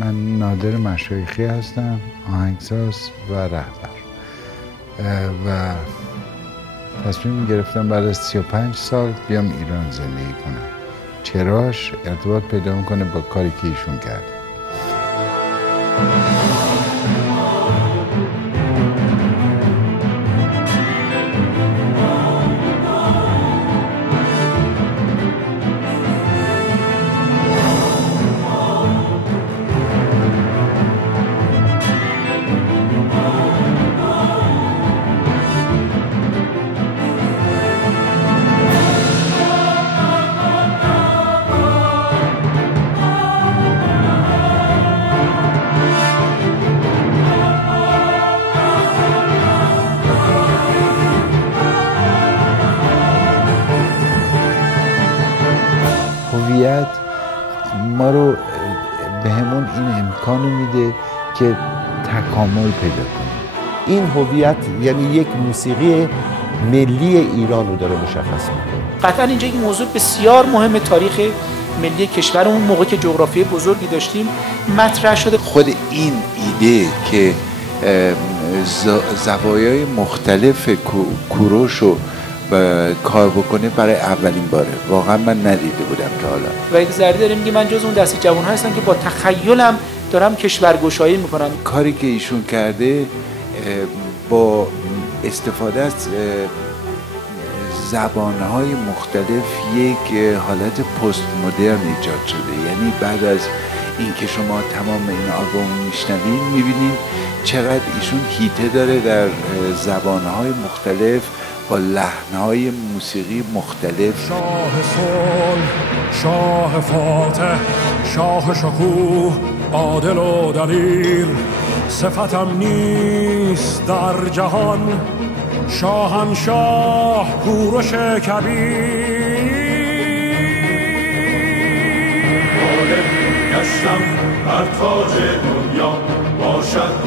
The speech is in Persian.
من نادر مشایخی هستم، آهنگساز و رهبر و تصمیم گرفتم بعد از 35 سال بیام ایران زندگی کنم. چراش ارتباط پیدا میکنه با کاری که ایشون کرده. هویت ما رو بهمون این امکانو میده که تکامل پیدا کنیم. این هویت یعنی یک موسیقی ملی ایران رو داره مشخص میکنه. قطعا اینجا یک موضوع بسیار مهم تاریخ ملی کشور اون موقع که جغرافی بزرگی داشتیم مطرح شده. خود این ایده که زوایای مختلف کوروش رو کار بکنه برای اولین باره واقعا من ندیده بودم تا حالا. و یک ذره داره میگه من جز اون دسته جوان هستم که با تخیلم دارم کشورگشایی میکنم. کاری که ایشون کرده با استفاده از زبانهای مختلف یک حالت پست مدرن ایجاد شده. یعنی بعد از اینکه شما تمام این آلبوم میشنوید میبینید چقدر ایشون هیته داره در زبانهای مختلف با لحنهای موسیقی مختلف. شاه صلح، شاه فاتح، شاه شکوه، عادل و دلیر، صفتم نیست در جهان، شاهنشاه کوروش کبیر. غالب گشتم بر تاج دنیا، باشد